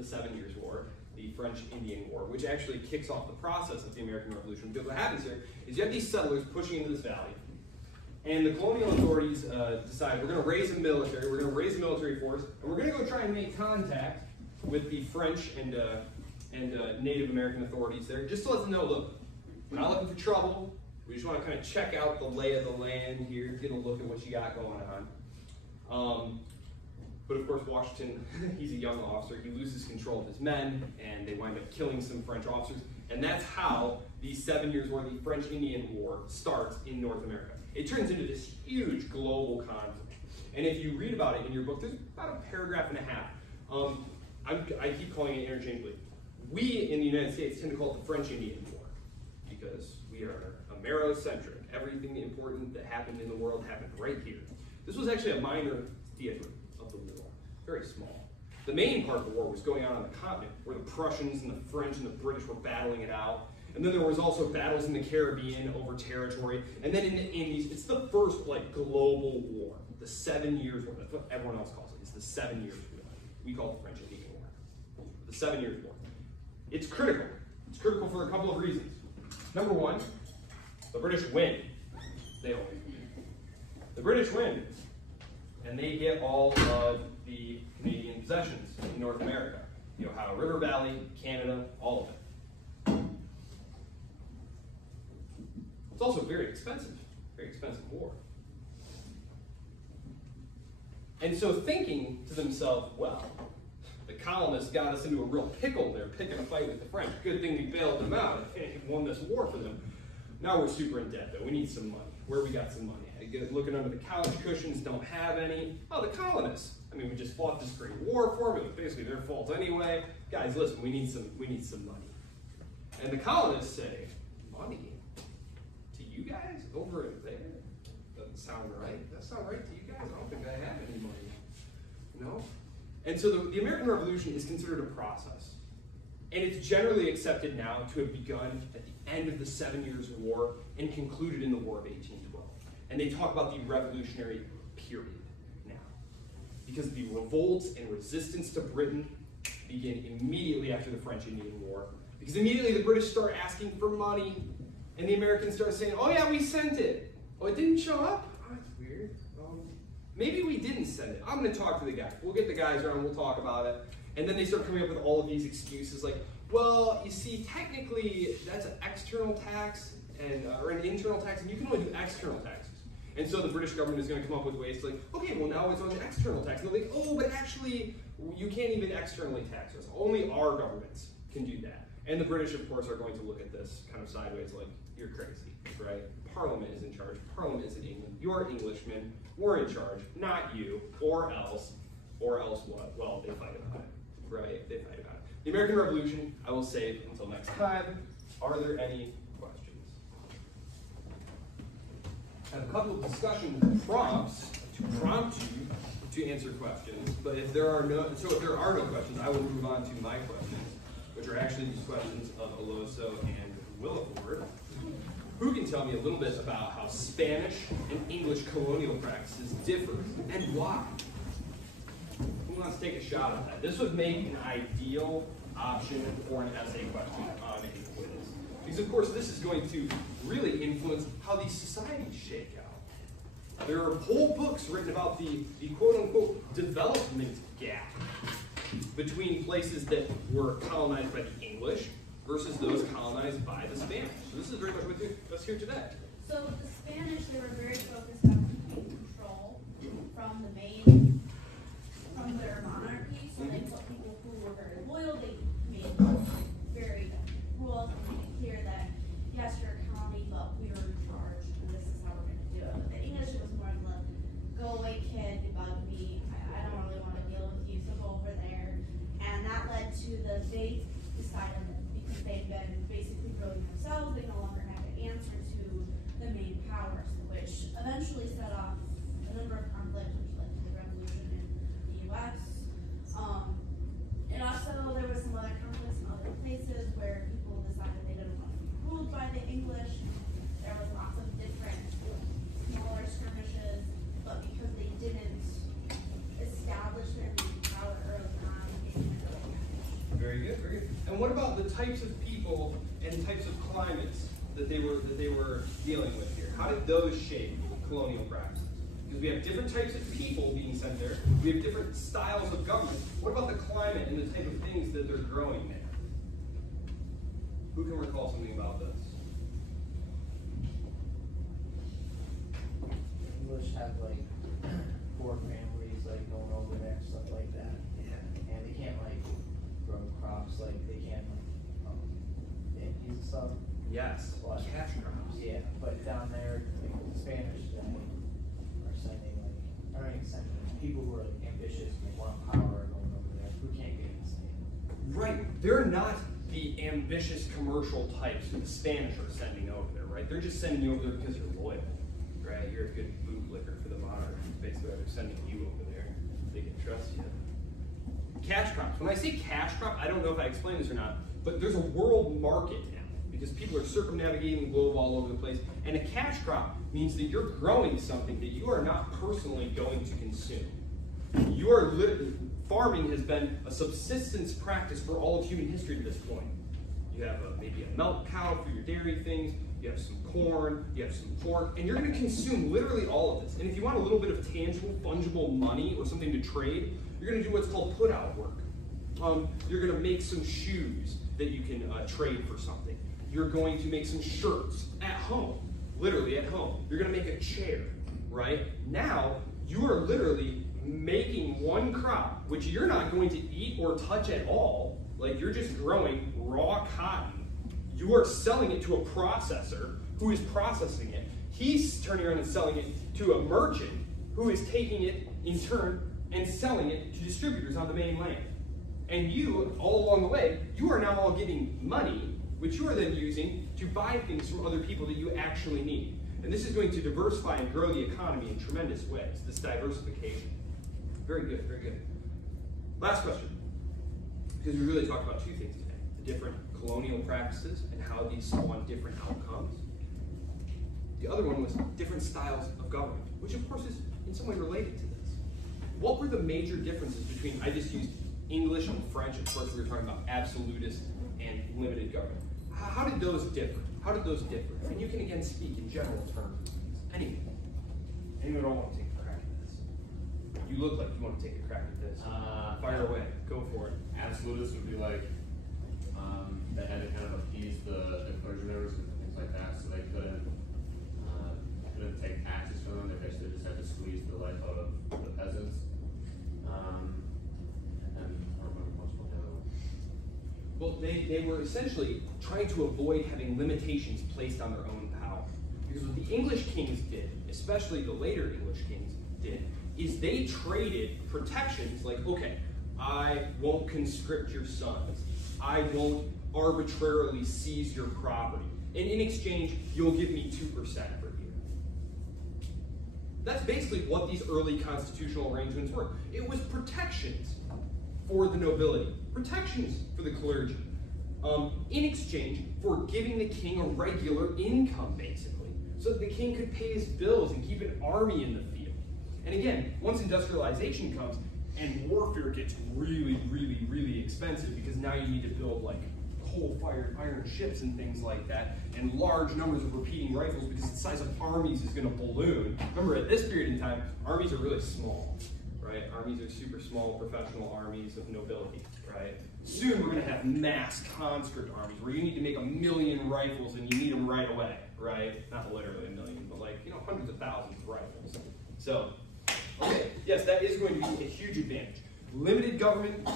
7 Years' War, the French-Indian War, which actually kicks off the process of the American Revolution. Because what happens here is you have these settlers pushing into this valley, and the colonial authorities decide we're going to raise a military force, and we're going to go try and make contact with the French and Native American authorities there, just to let them know, look, we're not looking for trouble. We just want to kind of check out the lay of the land here, get a look at what you got going on. But of course, Washington, he's a young officer. He loses control of his men, and they wind up killing some French officers. And that's how the 7 Years' War, the French-Indian War, starts in North America. It turns into this huge global conflict. And if you read about it in your book, there's about a paragraph and a half. I keep calling it interchangeably. We in the United States tend to call it the French-Indian War because we are Amerocentric. Everything important that happened in the world happened right here. This was actually a minor theater of the war, very small. The main part of the war was going on the continent, where the Prussians and the French and the British were battling it out. And then there was also battles in the Caribbean over territory. And then in the Indies, it's the first like global war, the 7 Years' War. That's what everyone else calls it. It's the 7 Years' War. We call it the French-Indian War. The 7 Years' War. It's critical. It's critical for a couple of reasons. Number one, the British win. They always win. The British win, and they get all of the Canadian possessions in North America. The Ohio River Valley, Canada, all of it. It's also very expensive war. And so thinking to themselves, well, the colonists got us into a real pickle. They're picking a fight with the French. Good thing we bailed them out and won this war for them. Now we're super in debt, though. We need some money. Where we got some money? Looking under the couch cushions, don't have any. Oh, the colonists. I mean, we just fought this great war for them. It was basically their fault anyway. Guys, listen, we need some money. And the colonists say, money? To you guys over there? Doesn't sound right. Does that sound right to you guys? I don't think I have any money. No? And so the American Revolution is considered a process. And it's generally accepted now to have begun at the end of the 7 Years' War and concluded in the War of 1812. And they talk about the Revolutionary period now. Because the revolts and resistance to Britain begin immediately after the French Indian War. Because immediately the British start asking for money, and the Americans start saying, oh yeah, we sent it. Oh, it didn't show up? Oh, that's weird. Maybe we didn't send it. I'm going to talk to the guys. We'll get the guys around, we'll talk about it. And then they start coming up with all of these excuses like, well, you see, technically, that's an external tax and or an internal tax, and you can only do external taxes. And so the British government is going to come up with ways to like, okay, well now it's on the external tax. And they're like, oh, but actually, you can't even externally tax us. Only our governments can do that. And the British, of course, are going to look at this kind of sideways like, you're crazy, right? Parliament is in charge. Parliament is in England. You're Englishmen. We're in charge, not you, or else what? Well, they fight about it, right? They fight about it. The American Revolution, I will save until next time. Are there any questions? I have a couple of discussion prompts to prompt you to answer questions, but if there are no questions, I will move on to my questions, which are actually these questions of Aloso and Williford. Who can tell me a little bit about how Spanish and English colonial practices differ and why? Who wants to take a shot at that? This would make an ideal option for an essay question on a quiz. Because of course this is going to really influence how these societies shake out. There are whole books written about the quote-unquote development gap between places that were colonized by the English versus those colonized by the Spanish. So this is very much with us here today. So with the Spanish, they were very focused on keeping control from their monarchy. So they put people who were very loyal. They made very rules and made it clear that yes, you're a colony, but we are in charge, and this is how we're going to do it. But the English, it was more of the go away, kid, you bug me. I don't really want to deal with you, so go over there. And that led to they decided that because they've been basically ruling themselves, they no longer had to answer to the main powers, which eventually set off a number of conflicts, which led to the revolution in the U.S. And also there was some other conflicts in other places where people decided they didn't want to be ruled by the English. There was lots of different smaller skirmishes, but because they didn't establish their main power early on, they didn't really manage. Very good, very good. And what about the types of people and types of climates that they were dealing with here? How did those shape colonial practices? Because we have different types of people being sent there. We have different styles of government. What about the climate and the type of things that they're growing there? Who can recall something about this? English have like 4 families like going over there and stuff like that. Yeah. And they can't like grow crops like they can Yankees and stuff. Yes, But, cash crops. yeah, but down there, like the Spanish are sending like, I mean sending people who are like ambitious and want power going over there who can't get the same. Right. They're not the ambitious commercial types who the Spanish are sending over there, right? They're just sending you over there because you're loyal, right? You're a good bootlicker for the monarch. Basically, they're sending you over there. They can trust you. Cash crops. When I say cash crop, I don't know if I explained this or not, but there's a world market now because people are circumnavigating the globe all over the place. And a cash crop means that you're growing something that you are not personally going to consume. You are farming has been a subsistence practice for all of human history to this point. You have maybe a milk cow for your dairy things, you have some corn, you have some pork, and you're going to consume literally all of this. And if you want a little bit of tangible, fungible money or something to trade, you're going to do what's called put-out work. You're going to make some shoes that you can trade for something. You're going to make some shirts at home, literally at home. You're going to make a chair, right? Now, you are literally making one crop, which you're not going to eat or touch at all, like you're just growing raw cotton. You are selling it to a processor who is processing it. He's turning around and selling it to a merchant who is taking it in turn and selling it to distributors on the mainland. And you, all along the way, you are now all getting money, which you are then using to buy things from other people that you actually need. And this is going to diversify and grow the economy in tremendous ways, this diversification. Very good, very good. Last question, because we really talked about two things today. The different colonial practices and how these spawn different outcomes. The other one was different styles of government, which of course is in some way related to this. What were the major differences between, I just used English and French, of course we were talking about absolutist and limited government. How did those differ? How did those differ? And you can again speak in general terms. Anyone don't want to take a crack at this? You look like you want to take a crack at this. Fire away, go for it. Absolutists would be like, they had to kind of appease the clergy members and things like that, so they couldn't take taxes from them. They basically just had to squeeze the life out of the peasants. And then I don't remember much about the other one. Well, they were essentially trying to avoid having limitations placed on their own power. Because what the English kings did, especially the later English kings did, is they traded protections like, okay, I won't conscript your sons. I won't arbitrarily seize your property. And in exchange, you'll give me 2% per year. That's basically what these early constitutional arrangements were. It was protections for the nobility, protections for the clergy, in exchange for giving the king a regular income, basically, so that the king could pay his bills and keep an army in the field. And again, once industrialization comes, and warfare gets really, really, really expensive because now you need to build like coal-fired iron ships and things like that, and large numbers of repeating rifles because the size of armies is going to balloon. Remember, at this period in time, armies are really small, right? Armies are super small, professional armies of nobility, right? Soon we're going to have mass conscript armies where you need to make 1 million rifles and you need them right away, right? Not literally 1 million, but like, hundreds of thousands of rifles. So, okay, yes, that is going to be a huge advantage. Limited government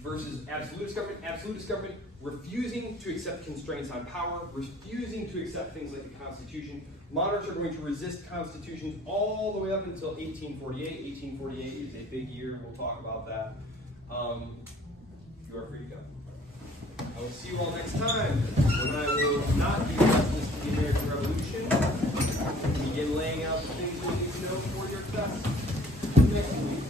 versus absolutist government. Absolutist government refusing to accept constraints on power, refusing to accept things like the Constitution. Monarchs are going to resist constitutions all the way up until 1848. 1848 is a big year. We'll talk about that. You are free to go. I will see you all next time when I will not do justice to the American Revolution and begin laying out the things you need to know for your test next week.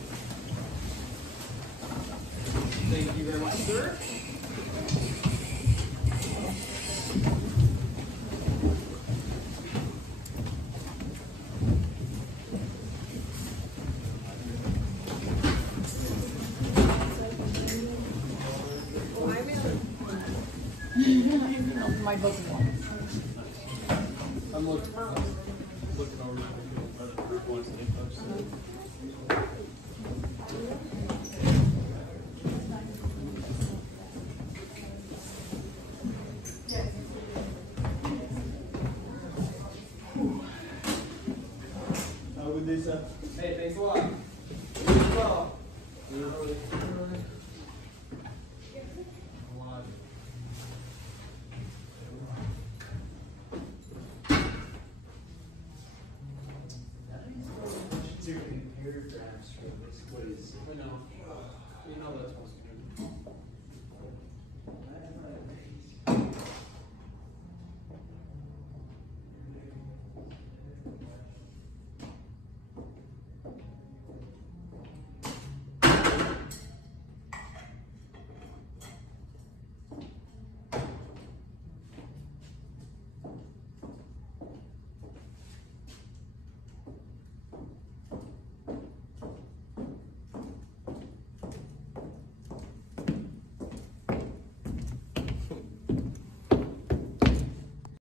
Thank you very much, sir. My book. I'm looking over the group wants to How would they say? Hey, thanks a lot. You as well. To compare graphs from this quiz. I know. You know that's supposed to be.